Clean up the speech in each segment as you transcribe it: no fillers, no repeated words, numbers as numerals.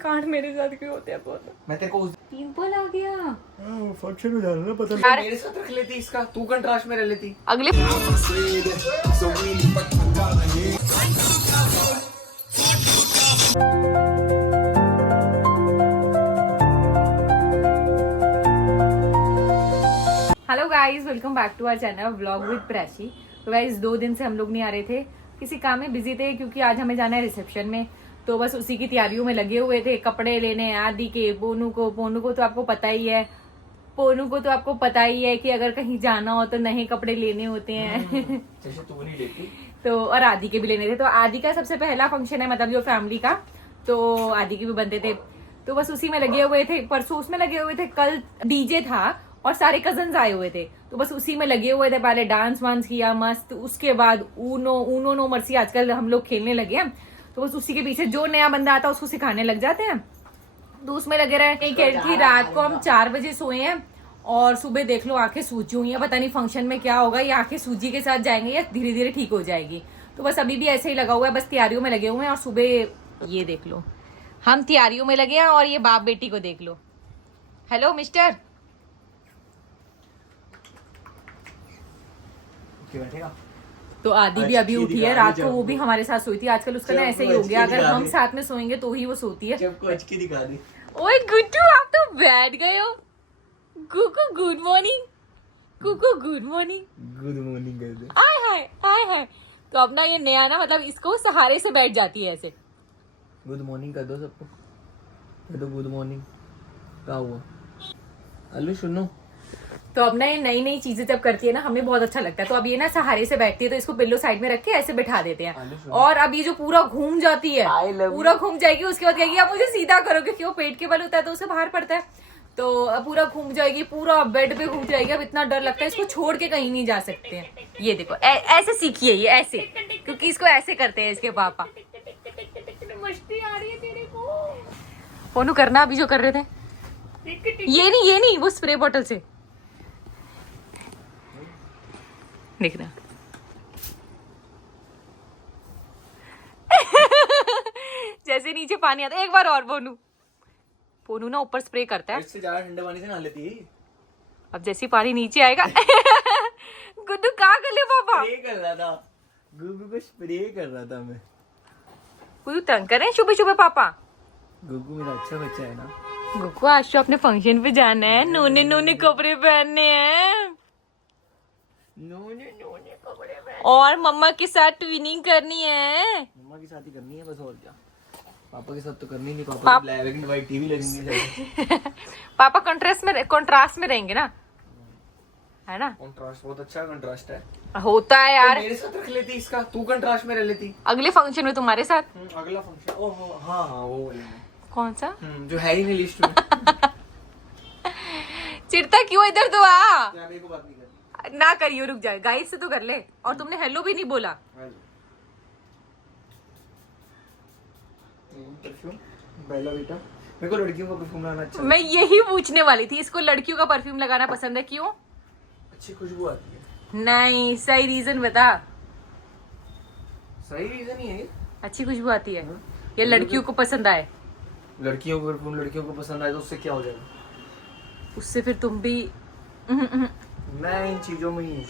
कांड मेरे साथ क्यों होते हैं बहुत। मैं तेरे को उस पिंपल आ गया। फंक्शन में जाना ना, पता नहीं मेरे साथ रख लेती इसका, तू कंट्रास्ट में रह लेती। अगले hello guys, welcome back to our channel vlog with Prashi. तो गाइस 2 दिन से हम लोग नहीं आ रहे थे, किसी काम में बिजी थे, क्योंकि आज हमें जाना है रिसेप्शन में। तो बस उसी की तैयारियों में लगे हुए थे, कपड़े लेने आदि के। पोनू को तो आपको पता ही है, कि अगर कहीं जाना हो तो नए कपड़े लेने होते हैं। जैसे तू नहीं लेती तो और आदि के भी लेने थे। तो आदि का सबसे पहला फंक्शन है, मतलब जो फैमिली का, तो आदि के भी बनते थे। तो बस उसी में लगे हुए थे, परसों उसमें लगे हुए थे, कल डीजे था और सारे कजन्स आए हुए थे। तो बस उसी में लगे हुए थे, पहले डांस वांस किया मस्त, उसके बाद ऊनो नो मर्सी आजकल हम लोग खेलने लगे हैं। तो बस उसी के पीछे जो नया बंदा आता है उसको सिखाने लग जाते हैं, तो उसमें लगे रहे। कि रात को हम 4 बजे सोए हैं और सुबह देख लो आंखें सूजी हुई हैं। पता नहीं फंक्शन में क्या होगा, ये आंखें सूजी के साथ जाएंगे या धीरे धीरे ठीक हो जाएगी। तो बस अभी भी ऐसे ही लगा हुआ है, बस तैयारियों में लगे हुए हैं। और सुबह ये देख लो, हम तैयारियों में लगे हैं और ये बाप बेटी को देख लो। हेलो मिस्टर, बैठेगा। तो आदि भी अभी उठी है, रात को वो भी हमारे साथ सोई थी। आजकल उसका ना ऐसे ही हो गया, अगर हम साथ में सोएंगे तो ही वो सोती है। दिखा दी। ओए गुड्डू, आप तो बैठ गए हो। Kuku good morning, Kuku good morning. Good morning कर दे। आय हाय। तो अपना ये नया ना, मतलब इसको सहारे से बैठ जाती है ऐसे। गुड मॉर्निंग कर दो सबको, कर दो गुड मॉर्निंग। क्या हुआ अल्लू, सुनो। तो अब ना ये नई नई चीजें जब करती है ना, हमें बहुत अच्छा लगता है। तो अब ये ना सहारे से बैठती है, तो इसको पिल्लो साइड में रख के ऐसे बैठा देते हैं। और अब ये जो पूरा घूम जाती है, पूरा घूम जाएगी, उसके बाद कहेगी आप मुझे सीधा करो, क्योंकि वो पेट के बल होता है तो उसे बाहर पड़ता है। तो अब पूरा घूम जाएगी, पूरा बेड पे घूम जाएगी। अब इतना डर लगता है, इसको छोड़ के कहीं नहीं जा सकते हैं। ये देखो ऐसे सीखिए, ये ऐसे, क्योंकि इसको ऐसे करते हैं इसके पापा। मस्ती आ रही है तेरे को। फोनू करना अभी जो कर रहे थे, ये नहीं वो स्प्रे बॉटल से देखना। जैसे नीचे पानी आता है, एक बार और पोनू ना ऊपर स्प्रे करता है। इससे ज्यादा ठंडे पानी से नहा लेती है। अब जैसे पानी नीचे आएगा गुड्डू क्या कर ले पापा? स्प्रे कर रहा था, गुगू को स्प्रे कर रहा था मैं। गुड्डू तंग करे सुबह सुबह पापा। गुगू मेरा अच्छा बच्चा है ना। गुग्गू आज तो अपने फंक्शन पे जाना है, नोने कपड़े पहनने हैं नोने कपड़े पहन, और मम्मा के साथ ट्विनिंग करनी है। मम्मा के साथ ही करनी है बस, और क्या। पापा के साथ तो करनी नहीं, पापा ब्लैक एंड व्हाइट टीवी लगेंगे। पापा कंट्रास्ट में रहेंगे ना, है ना। कंट्रास्ट बहुत अच्छा कंट्रास्ट है, होता है यार। तो मेरे साथ रख लेती इसका, तू कंट्रास्ट में रह लेती। अगले फंक्शन में तुम्हारे साथ। अगला फंक्शन, ओहो हाँ वो वाला कौन सा? जो है ही नहीं लिस्ट में। चिढ़ता क्यों, इधर तो आ। मेरे को बात नहीं करनी ना करियो, रुक जाए, गाइस से तो कर ले। और तुमने हेलो भी नहीं बोला। परफ्यूम पहला बेटा, मेरे को लड़कियों का परफ्यूम लगाना अच्छा। मैं यही पूछने वाली थी, इसको लड़कियों का परफ्यूम लगाना पसंद है, क्यों? अच्छी खुशबू आती है। नहीं, सही रीजन बता। सही रीजन ही है, अच्छी खुशबू आती है या लड़कियों को पसंद आए? लड़कियों को परफ्यूम लड़कियों को पसंद आए तो उससे क्या हो जाएगा? उससे फिर तुम भी मैं इन चीजों में ही।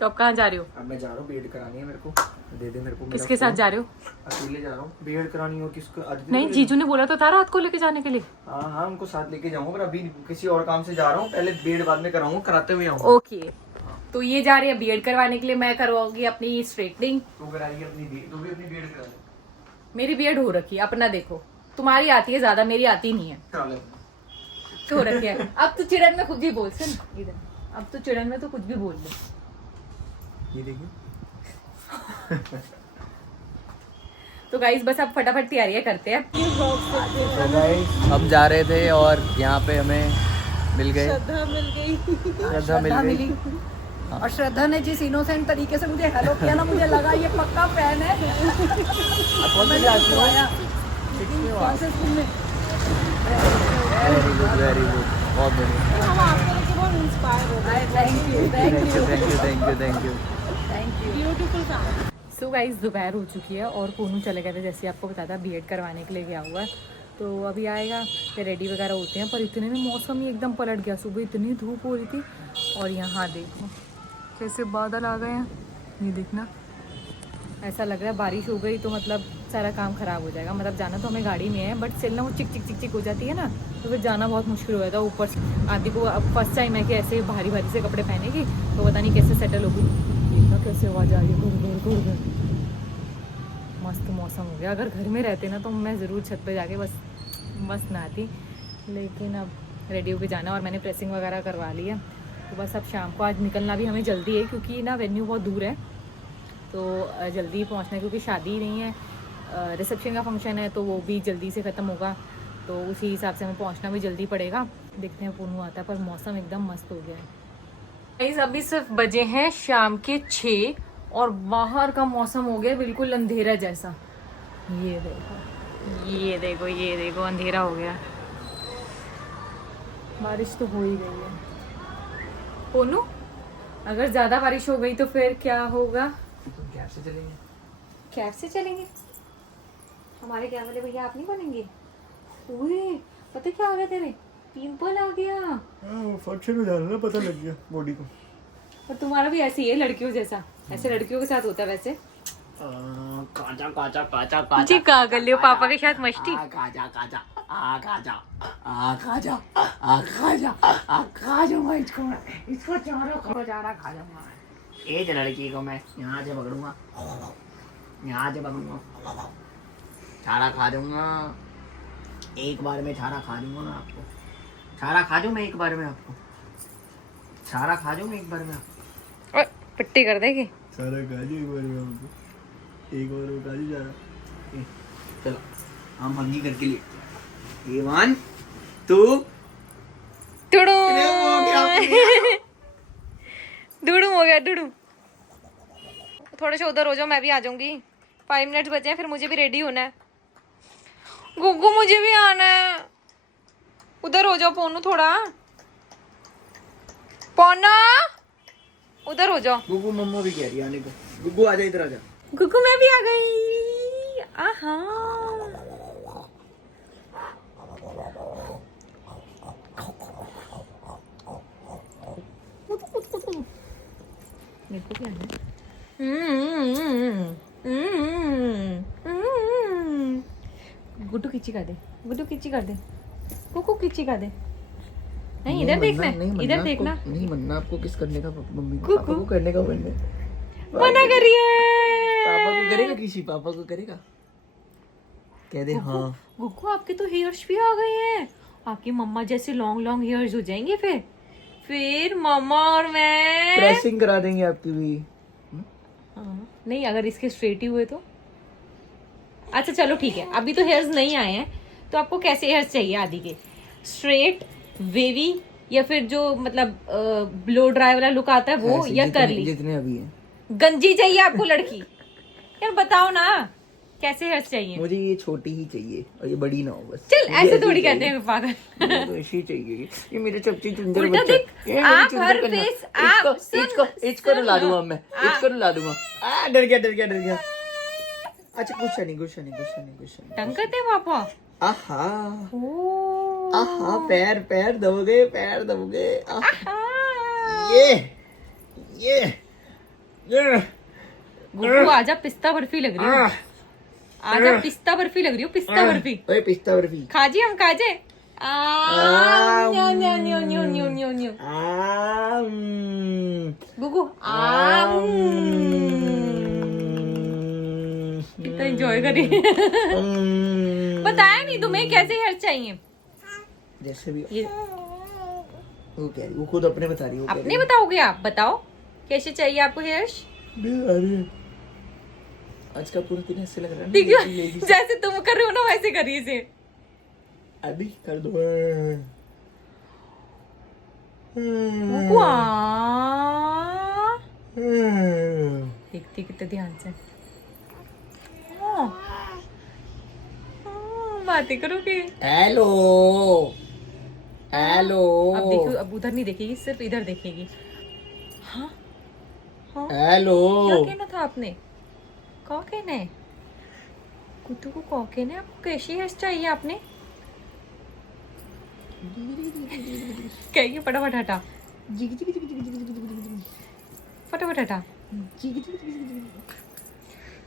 तो अब कहाँ जा रहे हो? अब मैं जा रहा हूँ, बीएड करानी है मेरे को, दे दे मेरे को। किसके साथ जा रहे हो? अकेले जा रहा हूँ, बीएड करानी हो किसको? नहीं, जीजू ने बोला तो था रात को लेके जाने के लिए। हाँ उनको साथ लेके जाऊंगा, पर अभी किसी और काम से जा रहा हूँ, पहले बीएड बाद में कराऊंगा, कराते हुए आऊंगा। ओके, तो ये जा रही है बीएड करवाने के लिए, मैं करवाऊंगी अपनी स्ट्रेटनिंग। तू कराएगी अपनी, तू भी अपनी बीएड करा ले। मेरी बीएड हो रखी है, अपना देखो। तुम्हारी आती है ज्यादा, मेरी आती नहीं है। तो हो रखी है। अब तू चिड़न में खुद भी बोल, सुन इधर, अब तू चिड़न में तो कुछ भी बोल दे। ये देखिए। तो गाइस बस अब फटाफट तैयारियां करते हैं। तो गाइस हम जा रहे थे और यहाँ पे हमें मिल गए, श्रद्धा मिल गई। और श्रद्धा ने जिस इनोसेंट तरीके से मुझे हेलो किया ना, मुझे लगा ये पक्का फैन है। वेरी गुड, बहुत बढ़िया। Thank you. Thank you. Beautiful. So guys दोपहर हो चुकी है और कोनू चले गए थे, जैसे आपको बताया था बीएड करवाने के लिए गया हुआ है। तो अभी आएगा फिर रेडी वगैरह होते हैं। पर इतने में मौसम ही एकदम पलट गया, सुबह इतनी धूप हो रही थी और यहाँ देखो कैसे बादल आ गए हैं। ये देखना, ऐसा लग रहा है बारिश हो गई तो मतलब सारा काम ख़राब हो जाएगा। मतलब जाना तो हमें गाड़ी में है बट स्टिल ना वो चिक चिक चिक चिक हो जाती है ना, तो फिर जाना बहुत मुश्किल हो जाता है। ऊपर से आदि को अब फर्स्ट टाइम है कि ऐसे भारी भारी से कपड़े पहनेगी तो पता नहीं कैसे सेटल होगी। देखना कैसे आवाज़ आ रही है, गुड़। मस्त मौसम हो गया। अगर घर में रहते ना तो मैं ज़रूर छत पे जाके बस नहाती, लेकिन अब रेडी होके जाना और मैंने प्रेसिंग वगैरह करवा ली है। तो बस अब शाम को आज निकलना भी हमें जल्दी है क्योंकि ना वेन्यू बहुत दूर है, तो जल्दी पहुंचना है क्योंकि शादी नहीं है, रिसेप्शन का फंक्शन है तो वो भी जल्दी से ख़त्म होगा, तो उसी हिसाब से हमें पहुंचना भी जल्दी पड़ेगा। देखते हैं पूनू आता है, पर मौसम एकदम मस्त हो गया है। गाइस अभी सिर्फ बजे हैं शाम के 6 और बाहर का मौसम हो गया बिल्कुल अंधेरा जैसा। ये देखो अंधेरा हो गया। बारिश तो हो ही गई है। पोनू अगर ज्यादा बारिश हो गई तो फिर क्या होगा? कैब से चलेंगे। कैब से चलेंगे? हमारे कैब वाले भैया आप नहीं बनेंगे? ओए पता क्या आ गया तेरे? पिंपल आ गया। फंक्शन हो जा रहा है, पता लग गया बॉडी को। और तुम्हारा भी ऐसे ही है लड़कियों जैसा, ऐसे लड़कियों के साथ होता है वैसे। काचा जी क्या कर लियो पापा के साथ मस्ती। इसको चारा खा जाऊंगा। एक लड़की को मैं यहाँ से पकड़ूंगा, छारा खा दूंगा। एक बार में छारा खा दूंगा मैं आपको। छारा खा जाऊँ मैं एक बार में आपको। पट्टी कर देगी। छारा खा जाऊँ एक बार में आपको। एक बार में खा जाऊँ छारा। चलो हम भंगी करके लेते हैं। 1 2 दुड़ू हो गया दुड़ू। थोड़े से उधर हो जाओ, मैं भी आ जाऊंगी। 5 मिनट बचे हैं, फिर मुझे भी रेडी होना है। गुग्गू मुझे भी आना है। उधर हो जाओ पोनू, थोड़ा पोना उधर हो जाओ। गुग्गू मम्मा भी कह रही है आने को। गुग्गू आजा, इधर आजा। गुग्गू मैं भी आ गई। आहा मेरे को क्या है? गुड्डू किच्ची कर दे, गुड्डू किच्ची कर दे, कुकू किच्ची कर दे। नहीं इधर देखना, इधर देखना। नहीं मनना आपको किस करने का मम्मी को, पापा को करने का बनने। मना करिए। पापा को करेगा किसी, पापा को करेगा। कह दे हाँ। गुग्गू आपके तो हेयर्स भी आ गए हैं। आपकी मम्मा जैसे लॉन्ग हेयर्स हो जाएंगे फिर मम्मा और मैं प्रेसिंग करा देंगे आपकी भी। हाँ, नहीं अगर इसके स्ट्रेट ही हुए तो अच्छा चलो ठीक है। अभी तो हेयर्स नहीं आए हैं, तो आपको कैसे हेयर्स चाहिए आदि के? स्ट्रेट, वेवी, या फिर जो मतलब ब्लो ड्राई वाला लुक आता है वो, या करली? जितने अभी हैं। गंजी चाहिए आपको लड़की? यार बताओ ना कैसे हेयर्स चाहिए? मुझे ये छोटी ही चाहिए और ये बड़ी ना हो बस। चल ऐसे थोड़ी कहते हैं पागल। तो ऐसी चाहिए। ये मेरे सबसे सुंदर उल्टा बच्चा। देख, आप हर फेस आप इसको रुला दूंगा मैं, इसको रुला दूंगा। डर गया। अच्छा गुस्सा नहीं। तंग करते हैं पापा। आहा पैर दबोगे। ये गुग्गू आजा, पिस्ता बर्फी लग रही हो। आजा पिस्ता बर्फी लग रही हो, पिस्ता बर्फी। ओए पिस्ता बर्फी खाजे हम खाजे। न्यो। गुग्गू कितना एंजॉय करी। बताया नहीं तुम्हें कैसे हेयर चाहिए? जैसे भी ये वो कह रही, वो खुद अपने बता रही है। अपने बताओगे आप? बताओ कैसे चाहिए आपको हेयर? आज का पूरा दिन ऐसे लग रहा है ठीक है जैसे तुम कर रहे हो ना वैसे करिए इसे। अभी कर दो। देखती कितने ध्यान से। बातें करोगे? हेलो अब देखो, अब उधर नहीं देखेगी, सिर्फ इधर देखेगी। हाँ हेलो क्या कहना था आपने? कॉकेन है कुत्तू को, कॉकेन है। आपको कैसी हेयर चाहिए आपने? कहेंगे फटाफट हटा, फटाफट हटा।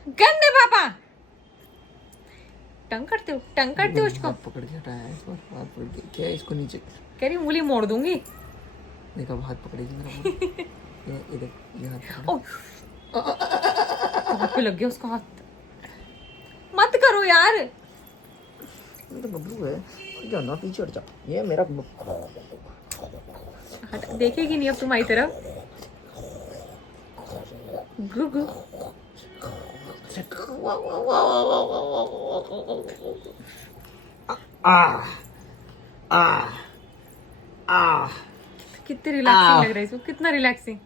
गंदे पापा, टंग करते हो, टंग करते हो उसको। हाथ पकड़ के हटाया है, इस बार हाथ पकड़ के क्या है, इसको नीचे कह रही उंगली मोड़ दूंगी। देखा, हाथ पकड़ेगी मेरा ये देख, ये हाथ पकड़ा। ओह, हाथ पे लग गया उसका हाथ। मत करो यार। तो बबलू है, जाना पीछे हट जा। ये मेरा हट, देखेगी नहीं अब तुम्हारी तरफ। गुगु कितनी रिलैक्सिंग लग रहा है इसको, कितना रिलैक्सिंग।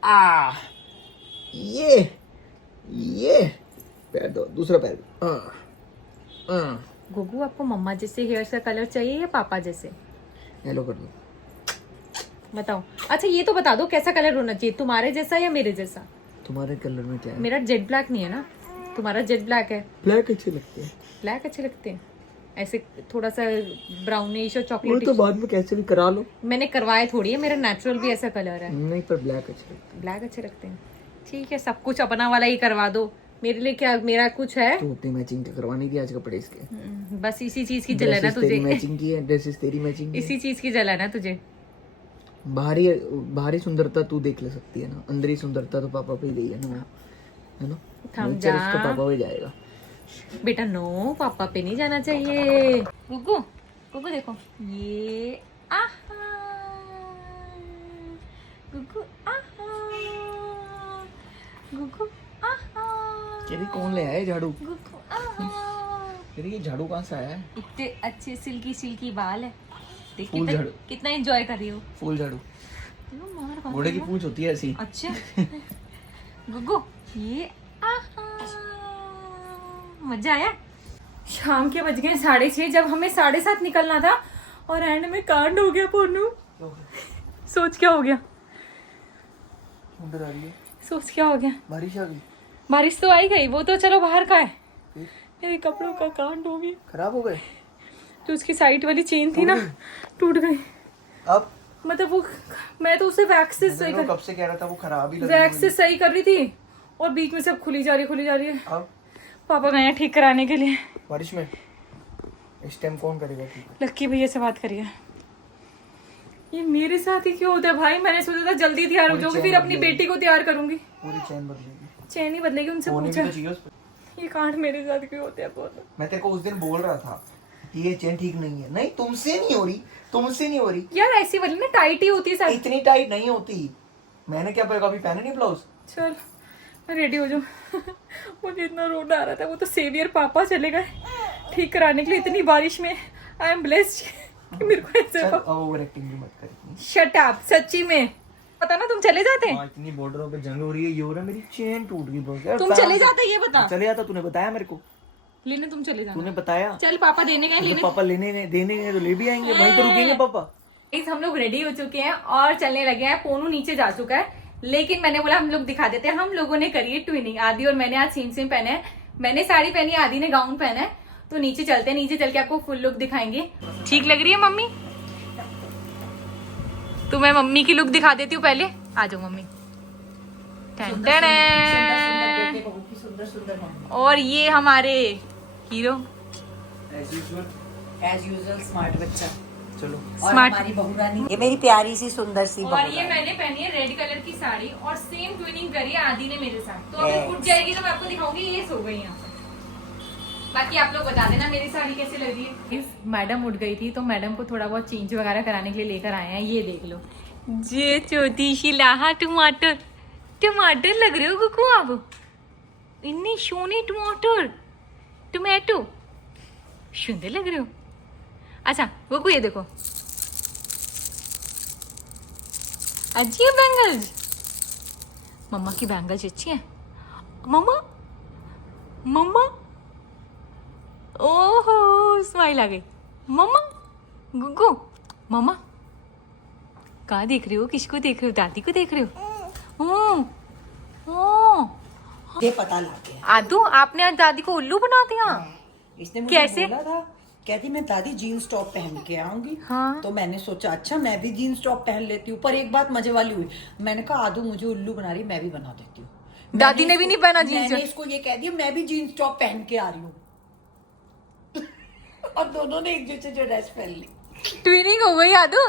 ये पैर दो, दूसरा पैर भी। गुगु, आपको मम्मा जैसे हेयर का कलर चाहिए या पापा जैसे? हेलो कर दो। बताओ। अच्छा ये तो बता दो कैसा कलर होना चाहिए, तुम्हारे जैसा या मेरे जैसा? तुम्हारे कलर में क्या है? मेरा जेट ब्लैक नहीं है ना, तुम्हारा जेट ब्लैक है। ब्लैक अच्छे लगते हैं। ब्लैक अच्छे लगते हैं, ऐसे थोड़ा सा ब्राउनिश और वो चॉकलेट। तो बाद में कैसे भी करा लो। मैंने करवाए थोड़ी है, मेरा नेचुरल भी ऐसा कलर है। नहीं, पर ब्लैक अच्छे लगते ब्लैक अच्छे लगते हैं, ठीक है, सब कुछ अपना वाला ही करवा दो मेरे लिए। क्या मेरा कुछ है? तो अपनी मैचिंग करवानी थी आज कपड़े इसके। बस इसी चीज की जलन है ड्रेसेस तेरी तुझे। मैचिंग की है, ड्रेसेस तेरी मैचिंग इसी चीज की जलन है तुझे। बाहरी बाहरी सुंदरता तू देख ले सकती है ना, अंदरी सुंदरता तो पापा पे ही गई है ना, है ना। थम नेचर जा उसका पापा पे जाएगा। बेटा, नो, पापा पे नहीं जाना चाहिए। गुगु, गुगु देखो, ये आहा, गुगु आहा, गुगु आहा, तेरी कौन ले आया झाड़ू? गुगु आहा। तेरी ये झाड़ू कहाँ से आया है? इतने अच्छे सिल्की सिल्की बाल है, देख फूल कितना झाड़ू। कितना एंजॉय कर रही हो। फूल झाड़ू। मार बाल घोड़े की है। पूंछ होती है ऐसी। अच्छा गुगु, ये आहा, मजा आया। शाम के बज गए 6:30, जब हमें 7:30 निकलना था और एंड में कांड हो गया। पोनू, सोच क्या हो गया? डर आ रही है। सोच क्या हो गया? बारिश आ गई। बारिश तो आई गई, वो तो चलो बाहर का है, मेरे कपड़ों का कांड हो गया। खराब हो गए? तो उसकी साइड वाली चेन थी ना, टूट गई। अब मतलब वो, मैं तो उसे वैक्स से सही कब से कह रहा था वो खराब ही लग वैक्स से सही कर रही थी और बीच में सब खुली जा रही है। अब पापा गए हैं ठीक कराने के लिए। बारिश में इस टाइम कौन करेगा ठीक? लक्की भैया से बात करिए। ये मेरे साथ ही क्यों होता है भाई? मैंने सोचा था जल्दी तैयार हो जाऊंगी, फिर अपनी बेटी को तैयार करूंगी। पूरी चैन बदलेगी। चैन ही बदलेगी, उनसे पूछा। तो चाहिए उस पे। ये कांड मेरे साथ क्यों होते हैं बोलो? मैं तेरे को उस दिन बोल रहा था कि ये चैन ठीक नहीं है। नहीं, तुमसे नहीं हो रही, तुमसे नहीं हो रही। यार ऐसी वाली ना टाइट ही होती है सारी। इतनी टाइट नहीं होती। मैंने क्या कभी पहने नहीं ब्लाउज। चल मैं रेडी हो जाऊं। मुझे इतना रोना आ रहा था। वो तो सेवियर पापा चले गए ठीक कराने के लिए इतनी बारिश में। आई एम ब्लेस्ड कि मेरे को ऐसे। ओवर एक्टिंग भी मत कर इतनी। शट अप, सच्ची में पता ना तुम चले जाते। इतनी बॉर्डरों पे जंग हो रही है, ये हो रहा है मेरी चेन टूट गई ब्रो। तुम चले जाते, ये बता। चले जाता, तूने बताया मेरे को। लेने तुम चले जाना। तूने बताया। चल पापा देने गए, लेने। पापा देने गए तो ले भी आएंगे, वहीं तो रुकेंगे पापा। हम लोग रेडी हो चुके हैं और चलने लगे हैं। पोनू नीचे जा चुका है, लेकिन मैंने बोला हम लोग दिखा देते हैं। हम लोगों ने करी है ट्विनिंग, आदि और मैंने आज सेम पहने हैं। मैंने साड़ी पहनी है, आदि ने गाउन पहना है। तो नीचे चलते हैं, नीचे चल के आपको फुल लुक दिखाएंगे। ठीक लग रही है मम्मी? तो मैं मम्मी की लुक दिखा देती हूँ पहले। आ जाओ मम्मी। और ये हमारे हीरो एज यूजुअल स्मार्ट बच्चा। चलो और स्मार्ट। हमारी बहू रानी, ये मेरी प्यारी सी सुंदर सी और बहू ये रानी। मैंने पहनी है रेड कलर की साड़ी और सेम ट्विनिंग करी है आदि ने मेरे साथ। तो अभी उठ जाएगी तो मैं आपको दिखाऊंगी। ये सो गई यहाँ पर। बाकी आप लोग बता देना मेरी साड़ी कैसी लग रही है। मैडम उठ गई थी तो मैडम को थोड़ा बहुत चेंज वगैरह कराने के लिए लेकर आए हैं। ये देख लो, ये छोटी सी लाहा टमाटर। टमाटर लग रहे हो गुकू आप, इतनी सोनी टमाटर, टोमेटो सुंदर लग रहे हो। अच्छा गुकू ये देखो, अच्छी है बैंगल्स। मम्मा की बैंगल्स अच्छी है। मम्मा मम्मा, ओहो स्माइल आ गई। मम्मा, गुगू, मम्मा कहाँ देख रहे हो? किसको देख रहे हो? दादी को देख रहे हो? ओ, ये पता लग गया। आदू आपने आज दादी को उल्लू बना दिया। इसने मुझे कैसे? बोला था, कहती मैं दादी जीन्स टॉप पहन के आऊंगी। हाँ। तो मैंने सोचा अच्छा मैं भी जीन्स टॉप पहन लेती हूँ, पर एक बात मजे वाली हुई, मैंने कहा आदू मुझे उल्लू बना रही, मैं भी बना देती हूँ। दादी ने भी नहीं पहना जीन्स मैंने टॉप? इसको ये कह दिया मैं भी जीन्स टॉप पहन के आ रही हूँ। और दोनों ने एक दूसरे जो ड्रेस पहन ली। ट्विनिंग हो गई आदू।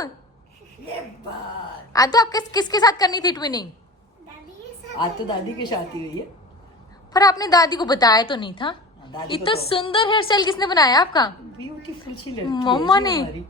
ये बात आदू आप किसके साथ करनी थी ट्विनिंग? आज तो दादी की शादी हुई है। पर आपने दादी को बताया तो नहीं था। दादी को इतना तो सुंदर हेयर स्टाइल किसने बनाया आपका? ब्यूटीफुल सी लड़की मम्मा है जी ने। हमारी।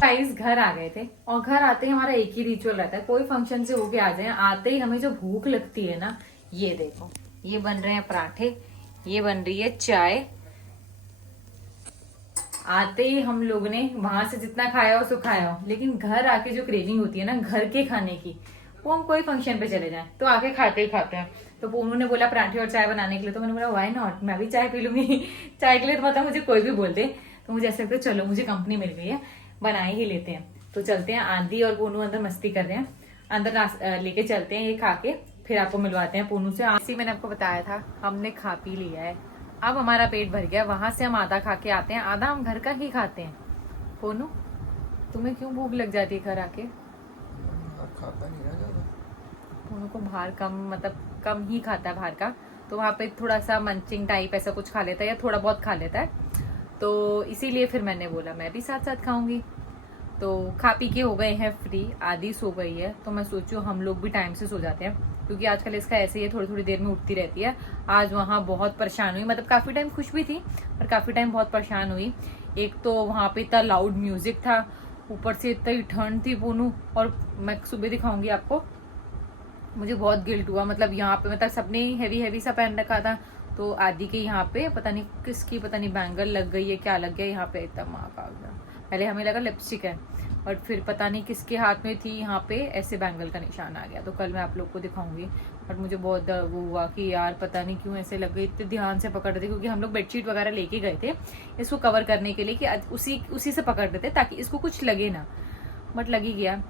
गाइस घर आ गए थे और घर आते ही हमारा एक ही रिचुअल रहता है, कोई फंक्शन से होके आ जाए, आते ही हमें जो भूख लगती है ना, ये देखो ये बन रहे हैं पराठे, ये बन रही है चाय। आते ही हम लोग ने वहां से जितना खाया हो सो खाया हो, लेकिन घर आके जो क्रेविंग होती है ना घर के खाने की, वो हम कोई फंक्शन पे चले जाएं तो आके खाते ही खाते हैं। तो पूनू ने बोला पराठे और चाय बनाने के लिए, तो मैंने बोला व्हाई नॉट, मैं भी चाय पी लूंगी। चाय के लिए तो मतलब मुझे कोई भी बोल दे, तो मुझे ऐसा लगता है चलो मुझे कंपनी मिल गई है, बना ही लेते हैं। तो चलते हैं, आंधी और पूनू अंदर मस्ती कर रहे हैं, अंदर लेके चलते हैं, ये खा के फिर आपको मिलवाते हैं पूनू से। इसी मैंने आपको बताया था, हमने खा पी लिया है, अब हमारा पेट भर गया। वहां से हम आधा खा के आते हैं, आधा हम घर का ही खाते हैं। पूनू तुम्हें क्यों भूख लग जाती है घर आके? खाता नहीं ना ज्यादा। पूनू को बाहर कम ही खाता है बाहर का, तो वहाँ पे थोड़ा सा मंचिंग टाइप ऐसा कुछ खा लेता है या थोड़ा बहुत खा लेता है, तो इसीलिए फिर मैंने बोला मैं भी साथ साथ खाऊंगी। तो खा पी के हो गए हैं फ्री, आधी सो गई है, तो मैं सोचू हम लोग भी टाइम से सो जाते हैं, क्योंकि आजकल इसका ऐसे ही थोड़ी थोड़ी देर में उठती रहती है। आज वहाँ बहुत परेशान हुई, मतलब काफी टाइम खुश भी थी पर काफी टाइम बहुत परेशान हुई। एक तो वहाँ पे इतना लाउड म्यूजिक था, ऊपर से इतनी ठंड थी पूनू, और मैं सुबह दिखाऊंगी आपको, मुझे बहुत गिल्ट हुआ। मतलब यहाँ पे मतलब सबने हैवी हैवी सा पहन रखा था, तो आदि के यहाँ पे पता नहीं किसकी पता नहीं बैंगल लग गई है, क्या लग गया यहाँ पे, एकदम मार्क आ गया। पहले हमें लगा लिपस्टिक है, और फिर पता नहीं किसके हाथ में थी, यहाँ पे ऐसे बैंगल का निशान आ गया। तो कल मैं आप लोग को दिखाऊंगी, बट मुझे बहुत वो हुआ कि यार पता नहीं क्यों ऐसे लग गई, इतने ध्यान से पकड़ रहे थे, क्योंकि हम लोग बेडशीट वगैरह लेके गए थे इसको कवर करने के लिए कि उसी से पकड़ रहे थे ताकि इसको कुछ लगे ना, बट लग ही गया।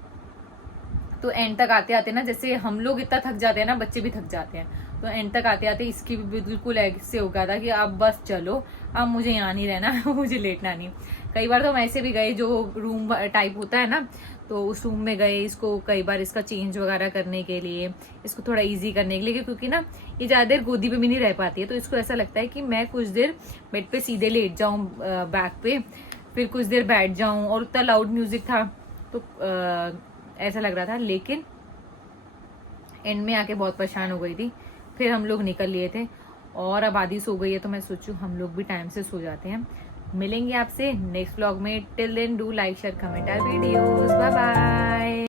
तो एंड तक आते आते ना, जैसे हम लोग इतना थक जाते हैं ना, बच्चे भी थक जाते हैं, तो एंड तक आते आते इसकी भी बिल्कुल ऐसे हो गया था कि अब बस चलो, अब मुझे यहाँ नहीं रहना मुझे लेटना नहीं। कई बार तो हम ऐसे भी गए, जो रूम टाइप होता है ना, तो उस रूम में गए इसको कई बार इसका चेंज वगैरह करने के लिए, इसको थोड़ा इजी करने के लिए, क्योंकि ना ये ज़्यादा देर गोदी पे भी नहीं रह पाती है, तो इसको ऐसा लगता है कि मैं कुछ देर बेड पे सीधे लेट जाऊँ बैक पे, फिर कुछ देर बैठ जाऊँ। और उतना लाउड म्यूजिक था तो ऐसा लग रहा था, लेकिन एंड में आके बहुत परेशान हो गई थी। फिर हम लोग निकल लिए थे और अब आधी सो गई है, तो मैं सोचूं हम लोग भी टाइम से सो जाते हैं। मिलेंगे आपसे नेक्स्ट व्लॉग में। Till then do like share comment our videos. Bye bye.